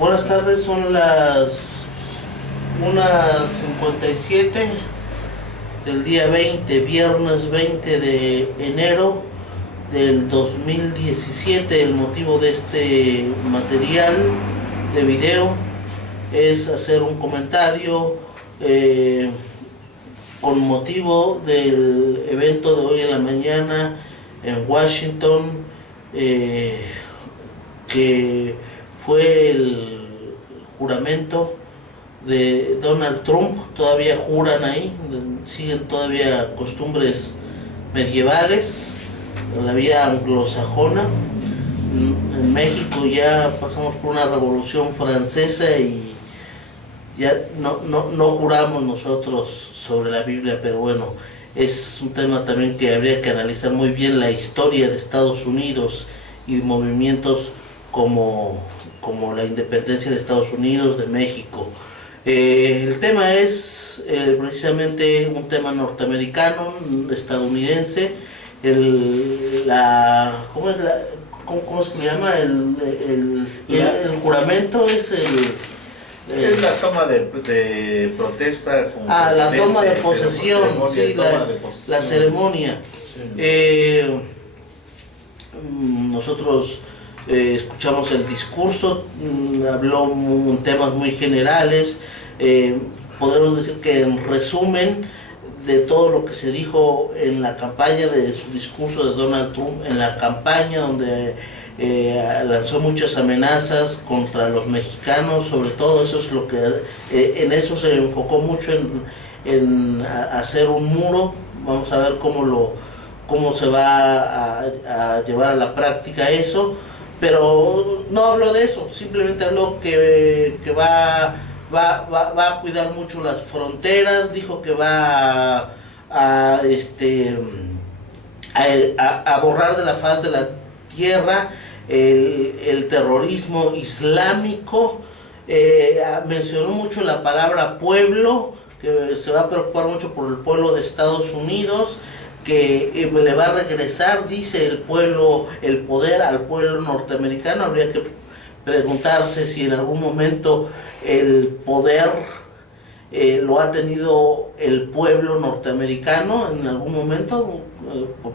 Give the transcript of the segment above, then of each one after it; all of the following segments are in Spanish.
Buenas tardes, son las 1:57 del día 20, viernes 20 de enero del 2017. El motivo de este material de video es hacer un comentario con motivo del evento de hoy en la mañana en Washington, que fue el juramento de Donald Trump. Todavía juran ahí, siguen todavía costumbres medievales, la vía anglosajona. En México ya pasamos por una revolución francesa y ya no juramos nosotros sobre la Biblia, pero bueno, es un tema también que habría que analizar muy bien, la historia de Estados Unidos y movimientos como la independencia de Estados Unidos, de México. El tema es precisamente un tema norteamericano, estadounidense. ¿Cómo es que le llama? El juramento es es la toma de protesta con la toma de posesión, sí, la ceremonia. Sí. Nosotros escuchamos el discurso, habló temas muy generales. Podemos decir que en resumen de todo lo que se dijo en la campaña de su discurso de Donald Trump, en la campaña donde lanzó muchas amenazas contra los mexicanos, sobre todo eso es lo que en eso se enfocó mucho, en hacer un muro. Vamos a ver cómo se va a llevar a la práctica eso, pero no habló de eso, simplemente habló que va a cuidar mucho las fronteras. Dijo que va a borrar de la faz de la tierra el terrorismo islámico. Mencionó mucho la palabra pueblo, que se va a preocupar mucho por el pueblo de Estados Unidos, que le va a regresar, dice el poder al pueblo norteamericano. Habría que preguntarse si en algún momento el poder lo ha tenido el pueblo norteamericano en algún momento.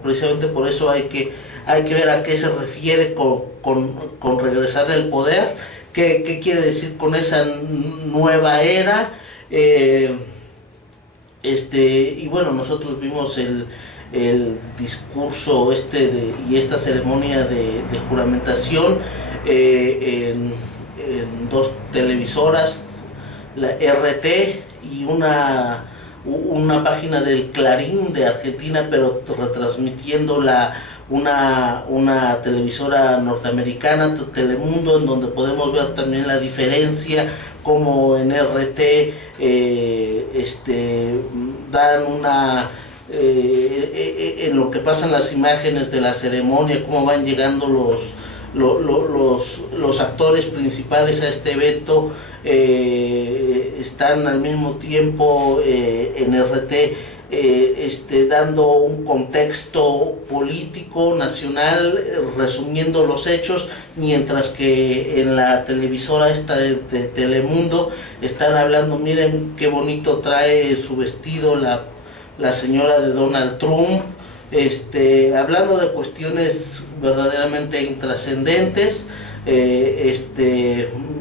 Precisamente por eso hay que ver a qué se refiere con regresar el poder, qué quiere decir con esa nueva era. Y bueno, nosotros vimos el discurso y esta ceremonia de juramentación en dos televisoras, la RT y una página del Clarín de Argentina, pero retransmitiendo una televisora norteamericana, Telemundo, en donde podemos ver también la diferencia, como en RT dan en lo que pasan las imágenes de la ceremonia, cómo van llegando los actores principales a este evento. Están al mismo tiempo en RT dando un contexto político nacional, resumiendo los hechos, mientras que en la televisora esta de Telemundo están hablando: miren qué bonito trae su vestido la señora de Donald Trump, hablando de cuestiones verdaderamente intrascendentes,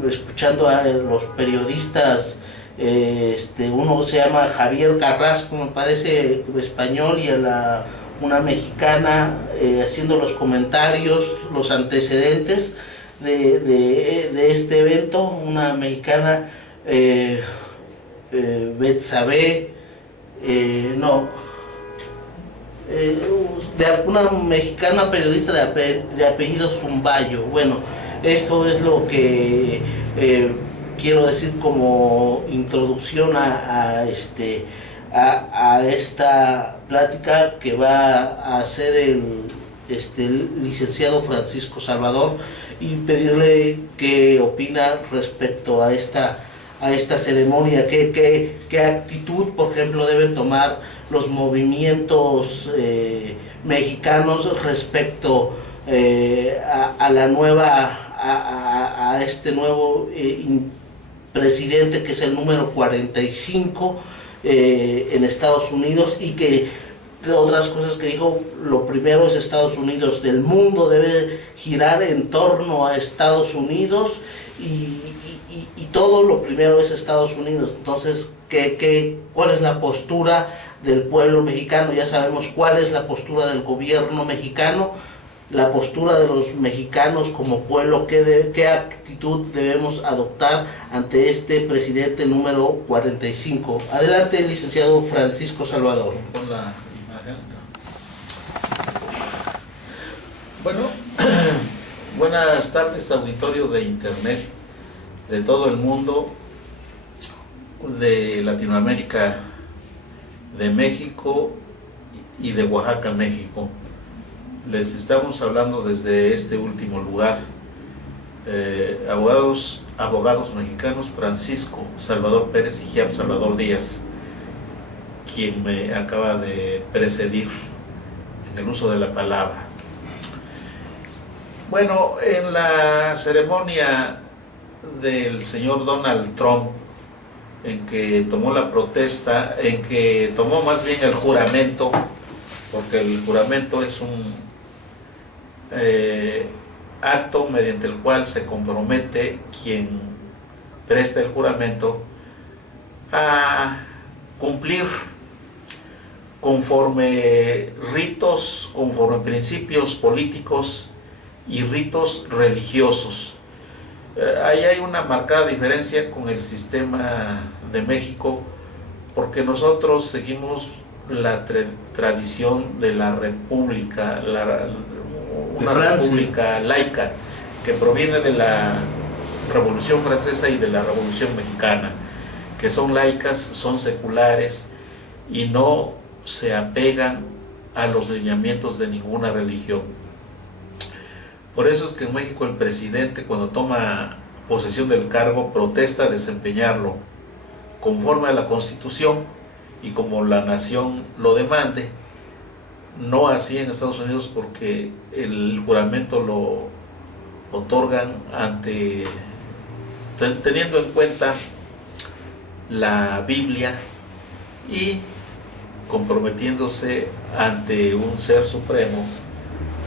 escuchando a los periodistas. Uno se llama Javier Carrasco, me parece, español, y una mexicana haciendo los comentarios, los antecedentes de este evento. Una mexicana, Betsabe, una mexicana periodista de apellido Zumbayo. Bueno, esto es lo que quiero decir como introducción a esta plática que va a hacer el licenciado Francisco Salvador, y pedirle qué opina respecto a esta ceremonia, qué actitud, por ejemplo, deben tomar los movimientos mexicanos respecto a la nueva a este nuevo presidente, que es el número 45 en Estados Unidos, y que de otras cosas que dijo, lo primero es Estados Unidos, del mundo debe girar en torno a Estados Unidos, y todo lo primero es Estados Unidos. Entonces, ¿cuál es la postura del pueblo mexicano? Ya sabemos cuál es la postura del gobierno mexicano, la postura de los mexicanos como pueblo, qué actitud debemos adoptar ante este presidente número 45. Adelante, licenciado Francisco Salvador. Con la imagen. Bueno, buenas tardes, auditorio de Internet de todo el mundo, de Latinoamérica, de México y de Oaxaca, México. Les estamos hablando desde este último lugar. Abogados mexicanos, Francisco Salvador Pérez y Giap Salvador Díaz, quien me acaba de precedir en el uso de la palabra. Bueno, en la ceremonia del señor Donald Trump, en que tomó la protesta, en que tomó más bien el juramento, porque el juramento es un acto mediante el cual se compromete quien presta el juramento a cumplir conforme ritos, conforme principios políticos y ritos religiosos. Ahí hay una marcada diferencia con el sistema de México, porque nosotros seguimos la tradición de la república, una república laica que proviene de la Revolución Francesa y de la Revolución Mexicana, que son laicas, son seculares y no se apegan a los lineamientos de ninguna religión. Por eso es que en México el presidente, cuando toma posesión del cargo, protesta desempeñarlo conforme a la Constitución y como la nación lo demande. No así en Estados Unidos, porque el juramento lo otorgan teniendo en cuenta la Biblia y comprometiéndose ante un ser supremo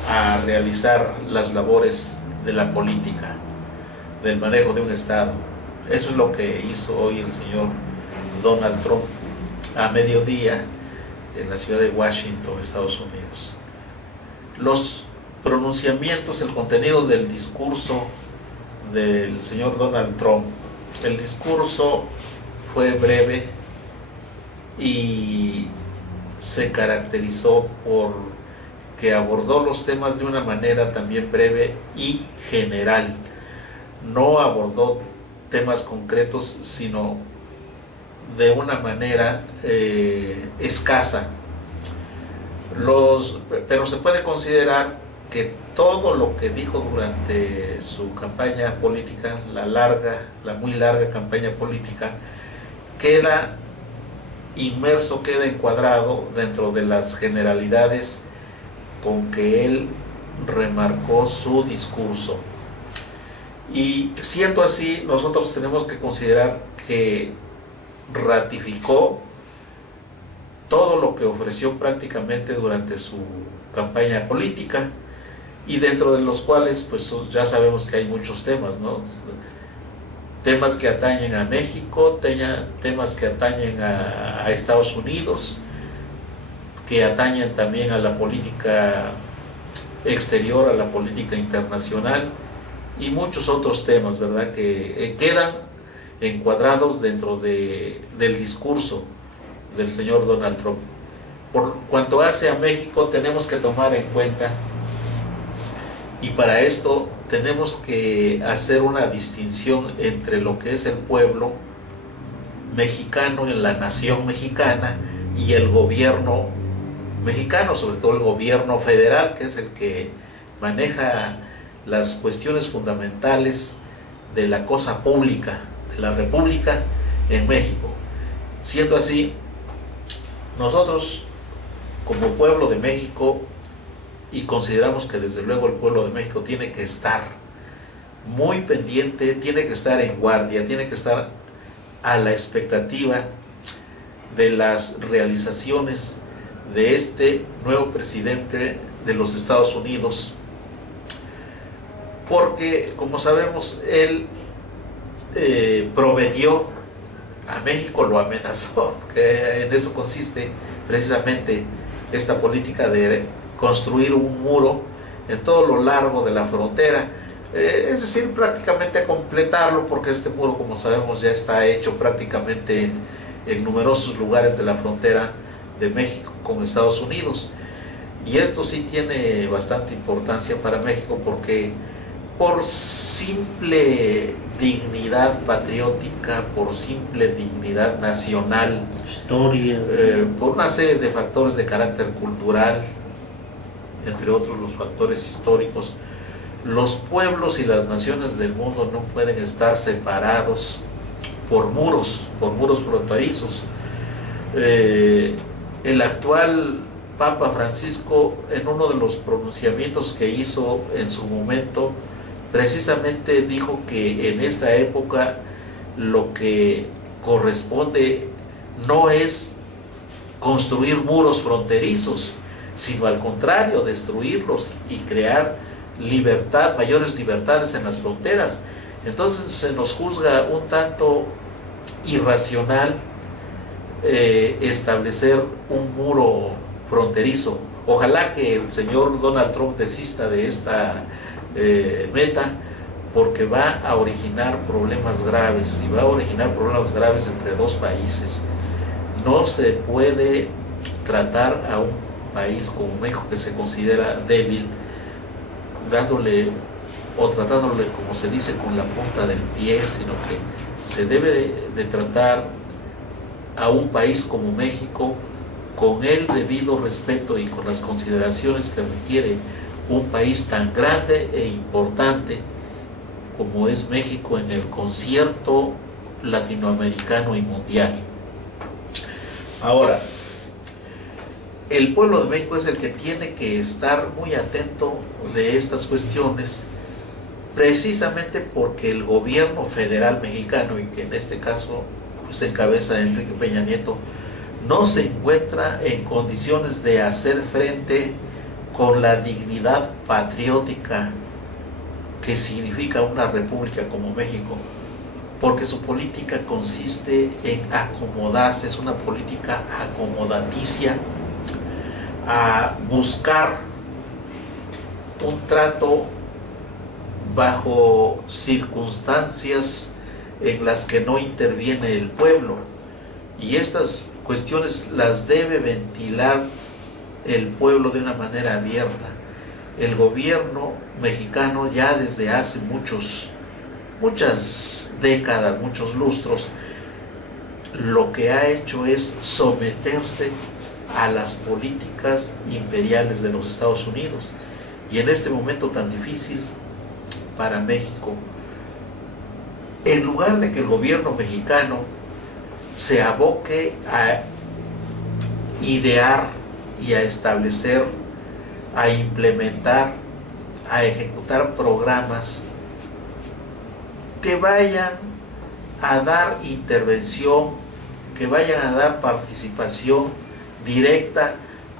a realizar las labores de la política, del manejo de un Estado. Eso es lo que hizo hoy el señor Donald Trump a mediodía en la ciudad de Washington, Estados Unidos. Los pronunciamientos, el contenido del discurso del señor Donald Trump. El discurso fue breve y se caracterizó por que abordó los temas de una manera también breve y general. No abordó temas concretos, sino de una manera escasa. Pero se puede considerar que todo lo que dijo durante su campaña política, la muy larga campaña política, queda inmerso, queda encuadrado dentro de las generalidades con que él remarcó su discurso. Y siendo así, nosotros tenemos que considerar que ratificó todo lo que ofreció prácticamente durante su campaña política, y dentro de los cuales pues ya sabemos que hay muchos temas, ¿no? Temas que atañen a México, temas que atañen a Estados Unidos, que atañen también a la política exterior, a la política internacional, y muchos otros temas, ¿verdad?, que quedan encuadrados dentro del discurso del señor Donald Trump. Por cuanto hace a México, tenemos que tomar en cuenta, y para esto tenemos que hacer una distinción entre lo que es el pueblo mexicano en la nación mexicana y el gobierno mexicano, sobre todo el gobierno federal, que es el que maneja las cuestiones fundamentales de la cosa pública, de la República en México. Siendo así, nosotros como pueblo de México, y consideramos que desde luego el pueblo de México tiene que estar muy pendiente, tiene que estar en guardia, tiene que estar a la expectativa de las realizaciones de este nuevo presidente de los Estados Unidos, porque como sabemos él prometió a México, lo amenazó, que en eso consiste precisamente esta política de construir un muro en todo lo largo de la frontera, es decir, prácticamente a completarlo, porque este muro, como sabemos, ya está hecho prácticamente en numerosos lugares de la frontera de México con Estados Unidos. Y esto sí tiene bastante importancia para México, porque por simple dignidad patriótica, por simple dignidad nacional, historia, por una serie de factores de carácter cultural, entre otros los factores históricos, los pueblos y las naciones del mundo no pueden estar separados por muros fronterizos. El actual Papa Francisco, en uno de los pronunciamientos que hizo en su momento, precisamente dijo que en esta época lo que corresponde no es construir muros fronterizos, sino al contrario, destruirlos y crear mayores libertades en las fronteras. Entonces se nos juzga un tanto irracional establecer un muro fronterizo. Ojalá que el señor Donald Trump desista de esta meta, porque va a originar problemas graves, y va a originar problemas graves entre dos países. No se puede tratar a un país como México, que se considera débil, dándole o tratándole, como se dice, con la punta del pie, sino que se debe de tratar a un país como México con el debido respeto y con las consideraciones que requiere un país tan grande e importante como es México en el concierto latinoamericano y mundial. Ahora, el pueblo de México es el que tiene que estar muy atento de estas cuestiones, precisamente porque el gobierno federal mexicano, y que en este caso pues encabeza Enrique Peña Nieto, no se encuentra en condiciones de hacer frente con la dignidad patriótica que significa una república como México, porque su política consiste en acomodarse, es una política acomodaticia, a buscar un trato bajo circunstancias en las que no interviene el pueblo, y estas cuestiones las debe ventilar el pueblo de una manera abierta. El gobierno mexicano ya desde hace muchas décadas, muchos lustros, lo que ha hecho es someterse a las políticas imperiales de los Estados Unidos. Y en este momento tan difícil para México, en lugar de que el gobierno mexicano se aboque a idear y a establecer, a implementar, a ejecutar programas que vayan a dar intervención, que vayan a dar participación directa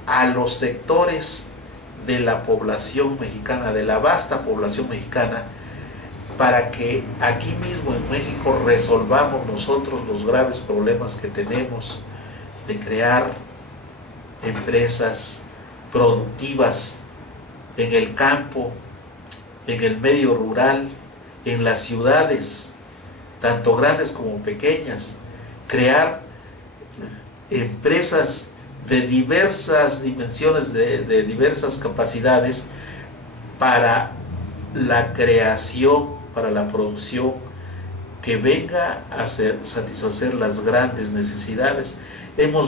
a los sectores de la población mexicana, de la vasta población mexicana, para que aquí mismo en México resolvamos nosotros los graves problemas que tenemos de crear empresas productivas en el campo, en el medio rural, en las ciudades, tanto grandes como pequeñas, crear empresas de diversas dimensiones, de diversas capacidades, para la creación, para la producción que venga a satisfacer las grandes necesidades. Hemos